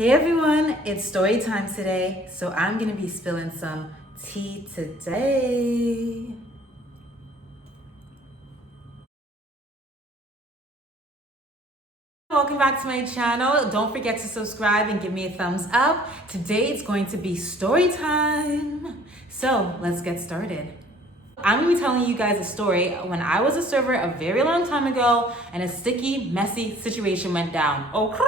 Hey everyone, it's story time today, so I'm gonna be spilling some tea today. Welcome back to my channel. Don't forget to subscribe and give me a thumbs up. Today it's going to be story time. So let's get started. I'm gonna be telling you guys a story when I was a server a very long time ago and a sticky, messy situation went down. Okay.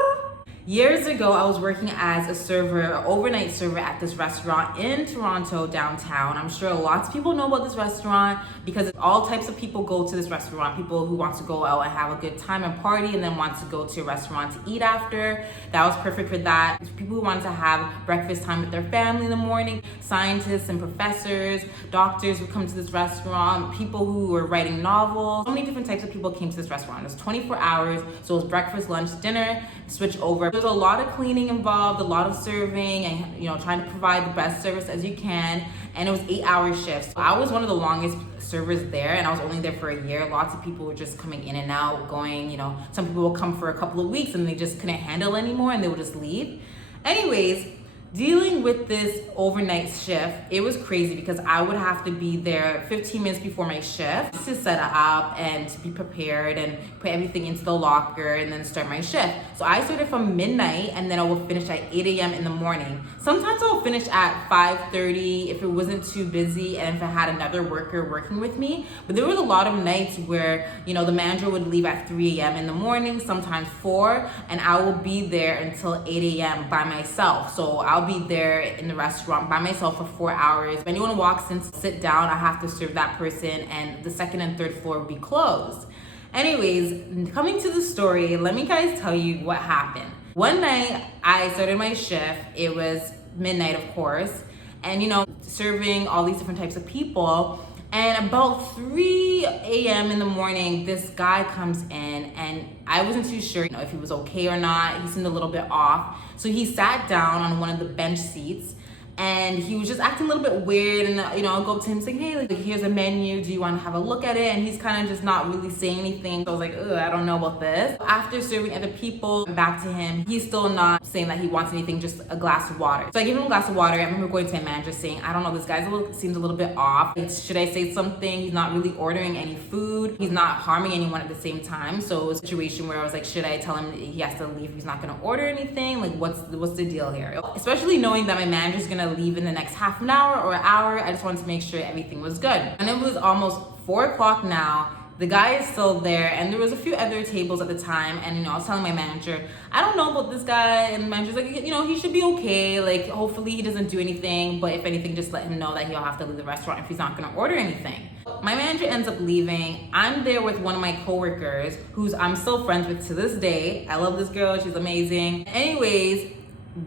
Years ago, I was working as a server, an overnight server at this restaurant in Toronto, downtown. I'm sure lots of people know about this restaurant because all types of people go to this restaurant. People who want to go out and have a good time and party and then want to go to a restaurant to eat after. That was perfect for that. People who wanted to have breakfast time with their family in the morning. Scientists and professors, doctors would come to this restaurant. People who were writing novels. So many different types of people came to this restaurant. It was 24 hours, so it was breakfast, lunch, dinner, switch over. There's a lot of cleaning involved, a lot of serving, and trying to provide the best service as you can. And it was 8-hour shifts. I was one of the longest servers there, and I was only there for a year. Lots of people were just coming in and out, going, some people will come for a couple of weeks and they just couldn't handle anymore and they would just leave. Anyways, dealing with this overnight shift, it was crazy because I would have to be there 15 minutes before my shift to set it up and to be prepared and put everything into the locker and then start my shift. So I started from midnight and then I will finish at 8 a.m. in the morning. Sometimes I will finish at 5:30 if it wasn't too busy and if I had another worker working with me. But there was a lot of nights where, the manager would leave at 3 a.m. in the morning, sometimes 4, and I will be there until 8 a.m. by myself. So I'll be there in the restaurant by myself for 4 hours. If anyone walks in to sit down, I have to serve that person, and the second and third floor will be closed. Anyways, coming to the story, let me guys tell you what happened. One night I started my shift. It was midnight, of course, and serving all these different types of people. And about 3 a.m. in the morning, this guy comes in and I wasn't too sure if he was okay or not. He seemed a little bit off. So he sat down on one of the bench seats and he was just acting a little bit weird. And I'll go up to him saying, hey, here's a menu. Do you want to have a look at it? And he's kind of just not really saying anything. So I was like, I don't know about this. After serving other people, back to him, he's still not saying that he wants anything, just a glass of water. So I gave him a glass of water. I remember going to my manager saying, I don't know, this guy seems a little bit off. Should I say something? He's not really ordering any food. He's not harming anyone at the same time. So it was a situation where I was like, should I tell him he has to leave? He's not going to order anything? Like, what's the deal here? Especially knowing that my manager's going to leave in the next half an hour or hour. I just wanted to make sure everything was good. And it was almost 4 o'clock now. The guy is still there, and there was a few other tables at the time, and I was telling my manager, I don't know about this guy, and the manager's like, he should be okay, like hopefully he doesn't do anything, but if anything, just let him know that he'll have to leave the restaurant if he's not gonna order anything. My manager ends up leaving. I'm there with one of my coworkers who's I'm still friends with to this day. I love this girl, she's amazing. Anyways,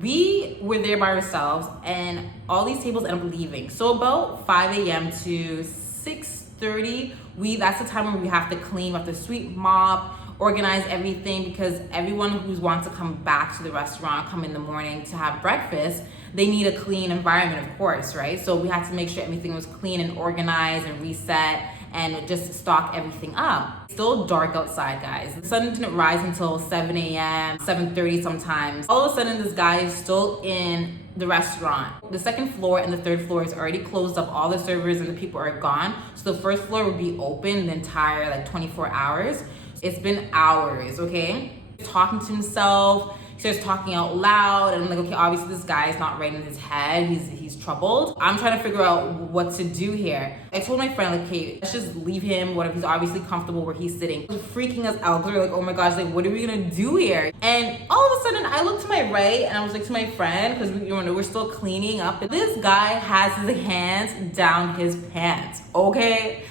we were there by ourselves and all these tables end up leaving. So about 5 a.m. to 6:30, that's the time when we have to clean, we have to sweep, mop, organize everything, because everyone who wants to come back to the restaurant, come in the morning to have breakfast, they need a clean environment, of course, right? So we had to make sure everything was clean and organized and reset and just stock everything up. It's still dark outside, guys. The sun didn't rise until 7 a.m., 7:30 sometimes. All of a sudden, this guy is still in the restaurant. The second floor and the third floor is already closed up. All the servers and the people are gone. So the first floor would be open the entire 24 hours. It's been hours, okay? He's talking to himself. He starts talking out loud, and I'm like, okay, obviously this guy is not right in his head. He's troubled. I'm trying to figure out what to do here. I told my friend, like, hey, let's just leave him. What if he's obviously comfortable where he's sitting? It was freaking us out. They're like, oh my gosh, like, what are we gonna do here? And all of a sudden, I looked to my right, and I was like to my friend, because we're still cleaning up. And this guy has his hands down his pants, okay?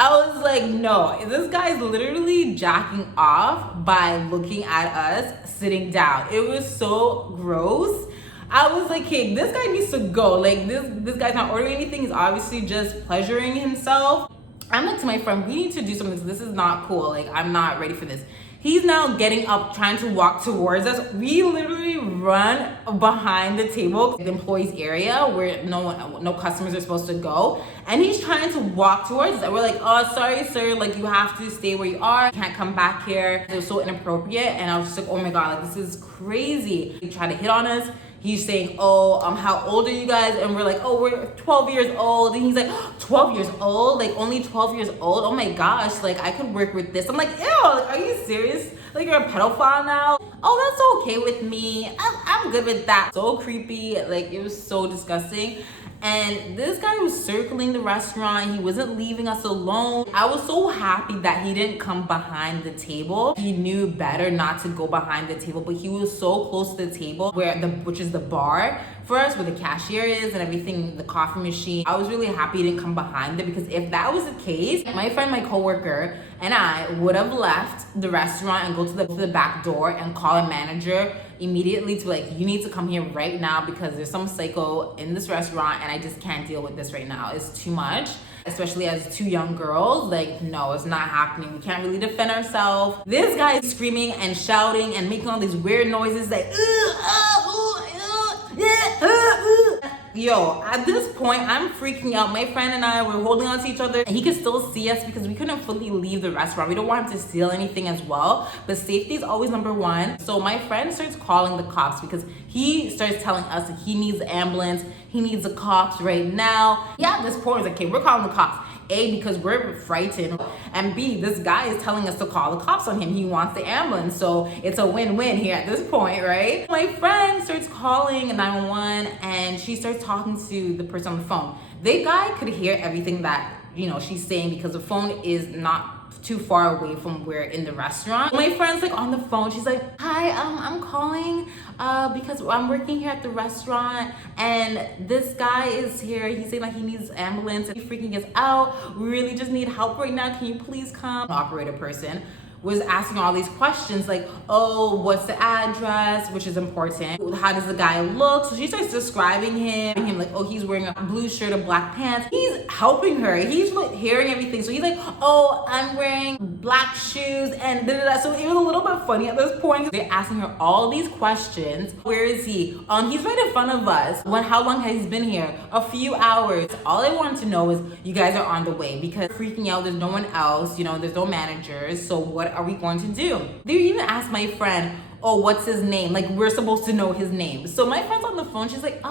I was like, no, this guy's literally jacking off by looking at us sitting down. It was so gross. I was like, hey, this guy needs to go. Like, this guy's not ordering anything. He's obviously just pleasuring himself. I'm like to my friend, we need to do something. This is not cool. Like, I'm not ready for this. He's now getting up, trying to walk towards us. We literally run behind the table, the employees area where no customers are supposed to go. And he's trying to walk towards us. And we're like, oh, sorry, sir. Like, you have to stay where you are. You can't come back here. It was so inappropriate. And I was just like, oh my God, like, this is crazy. He tried to hit on us. He's saying, oh, how old are you guys? And we're like, oh, we're 12 years old. And he's like, 12 years old? Like, only 12 years old? Oh my gosh, like, I could work with this. I'm like, ew, like, are you serious? Like, you're a pedophile now? Oh, that's okay with me. I'm good with that. So creepy. Like, it was so disgusting. And this guy was circling the restaurant. He wasn't leaving us alone. I was so happy that he didn't come behind the table. He knew better not to go behind the table, but he was so close to the table which is the bar for us, where the cashier is and everything, the coffee machine. I was really happy he didn't come behind it, because if that was the case, my friend, my coworker, and I would have left the restaurant and go to the back door and call a manager immediately to, like, you need to come here right now because there's some psycho in this restaurant and I just can't deal with this right now. It's too much, especially as two young girls. Like, no, it's not happening. We can't really defend ourselves. This guy is screaming and shouting and making all these weird noises like, yo, at this point, I'm freaking out. My friend and I were holding on to each other, and he could still see us because we couldn't fully leave the restaurant. We don't want him to steal anything as well, but safety is always number one. So my friend starts calling the cops because he starts telling us that he needs an ambulance, he needs the cops right now. Yeah, at this point, it's like, okay, we're calling the cops. A, because we're frightened, and B, this guy is telling us to call the cops on him. He wants the ambulance, so it's a win-win here at this point, right? My friend starts calling 911, and she starts talking to the person on the phone. The guy could hear everything that, she's saying, because the phone is not too far away from where in the restaurant. My friend's like on the phone. She's like, hi, I'm calling because I'm working here at the restaurant, and this guy is here. He's saying like he needs ambulance and he freaking us out. We really just need help right now. Can you please come? The operator person was asking all these questions like, oh, what's the address, which is important. How does the guy look? So she starts describing him like, oh, he's wearing a blue shirt and black pants. He's helping her. He's like hearing everything. So he's like, oh, I'm wearing black shoes and da-da-da. So it was a little bit funny at this point. They're asking her all these questions. Where is he? He's right in front of us. How long has he been here? A few hours. All I wanted to know is you guys are on the way, because freaking out, there's no one else, there's no managers. So what are we going to do? They even asked my friend, oh, what's his name? Like, we're supposed to know his name. So my friend's on the phone. She's like,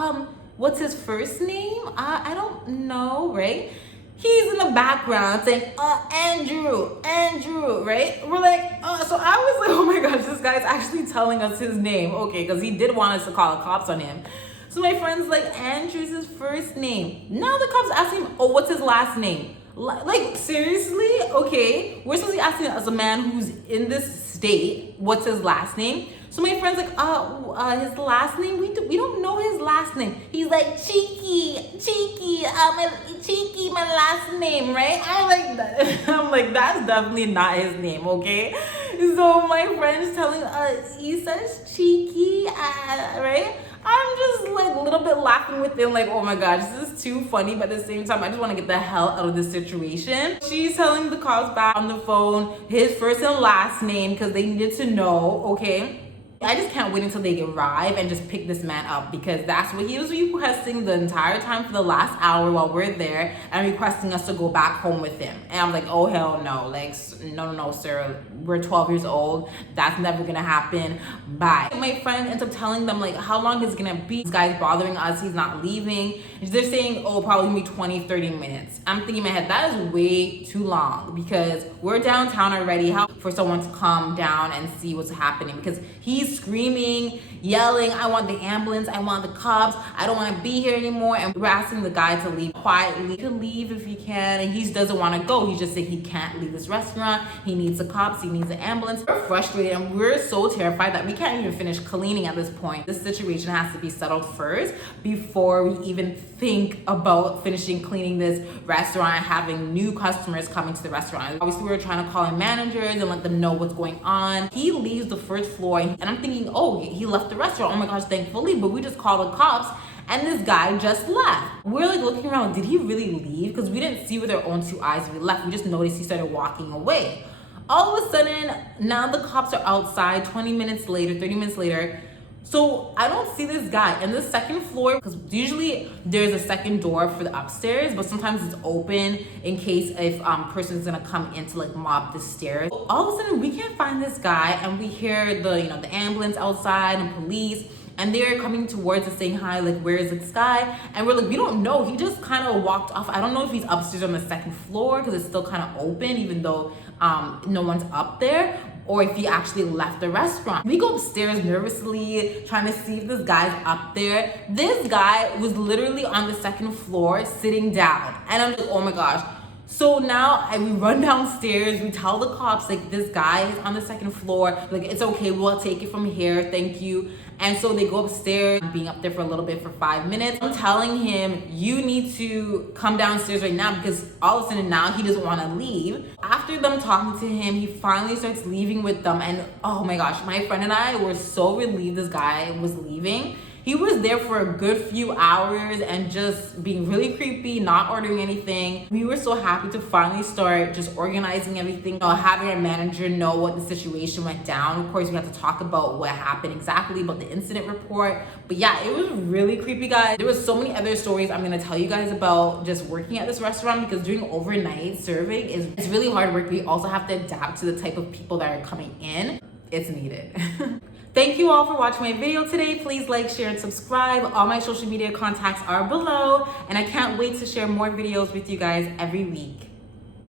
what's his first name? I don't know, right? He's in the background saying, Andrew, right? We're like, so I was like, oh my gosh, this guy's actually telling us his name. Okay, because he did want us to call the cops on him. So my friend's like, Andrew's his first name. Now the cops asking him, oh, what's his last name? Like, seriously? Okay, we're supposed to be asking as a man who's in this state, what's his last name? So my friend's like, his last name? We don't know his last name. He's like, Cheeky, my last name, right? I'm like, that's definitely not his name, okay? So my friend's telling us, he says Cheeky, right? I'm just like a little bit laughing with him, like, oh my gosh, this is too funny, but at the same time, I just want to get the hell out of this situation. She's telling the cops back on the phone his first and last name because they needed to know, okay? I just can't wait until they arrive and just pick this man up, because that's what he was requesting the entire time for the last hour while we're there, and requesting us to go back home with him. And I'm like, oh hell no, like, no, sir, we're 12 years old. That's never gonna happen. Bye. My friend ends up telling them like, how long is it gonna be? This guy's bothering us. He's not leaving. They're saying, oh, probably maybe 20, 30 minutes. I'm thinking in my head, that is way too long, because we're downtown already. How for someone to calm down and see what's happening? Because he's screaming, yelling, I want the ambulance, I want the cops, I don't want to be here anymore. And we're asking the guy to leave quietly. You can leave if you can, and he doesn't want to go. He's just saying he can't leave this restaurant. He needs the cops, he needs the ambulance. We're frustrated and we're so terrified that we can't even finish cleaning at this point. This situation has to be settled first before we even think about finishing cleaning this restaurant and having new customers coming to the restaurant. Obviously, we were trying to call in managers and let them know what's going on. He leaves the first floor, and I'm thinking, oh, he left the restaurant. Oh my gosh, thankfully, but we just called the cops and this guy just left. We're like looking around, did he really leave? Because we didn't see with our own two eyes when he left. We just noticed he started walking away. All of a sudden, now the cops are outside 20 minutes later, 30 minutes later. So I don't see this guy in the second floor, because usually there's a second door for the upstairs, but sometimes it's open in case if person's gonna come in to like mop the stairs. All of a sudden we can't find this guy, and we hear the the ambulance outside and police, and they're coming towards us saying hi, like, where is this guy? And we're like, we don't know, he just kind of walked off. I don't know if he's upstairs on the second floor because it's still kind of open even though no one's up there, or if he actually left the restaurant. We go upstairs nervously trying to see if this guy's up there. This guy was literally on the second floor sitting down, and I'm like, oh my gosh. So now we run downstairs, we tell the cops like, this guy is on the second floor, like, it's okay, we'll take it from here, thank you. And so they go upstairs, being up there for a little bit, for 5 minutes. I'm telling him, you need to come downstairs right now, because all of a sudden now he doesn't want to leave. After them talking to him, he finally starts leaving with them. And oh my gosh, my friend and I were so relieved this guy was leaving. He was there for a good few hours and just being really creepy, not ordering anything. We were so happy to finally start just organizing everything, having our manager know what the situation went down. Of course, we had to talk about what happened exactly, about the incident report. But yeah, it was really creepy, guys. There was so many other stories I'm gonna tell you guys about just working at this restaurant, because doing overnight serving it's really hard work. We also have to adapt to the type of people that are coming in. It's needed. Thank you all for watching my video today. Please like, share, and subscribe. All my social media contacts are below, and I can't wait to share more videos with you guys every week.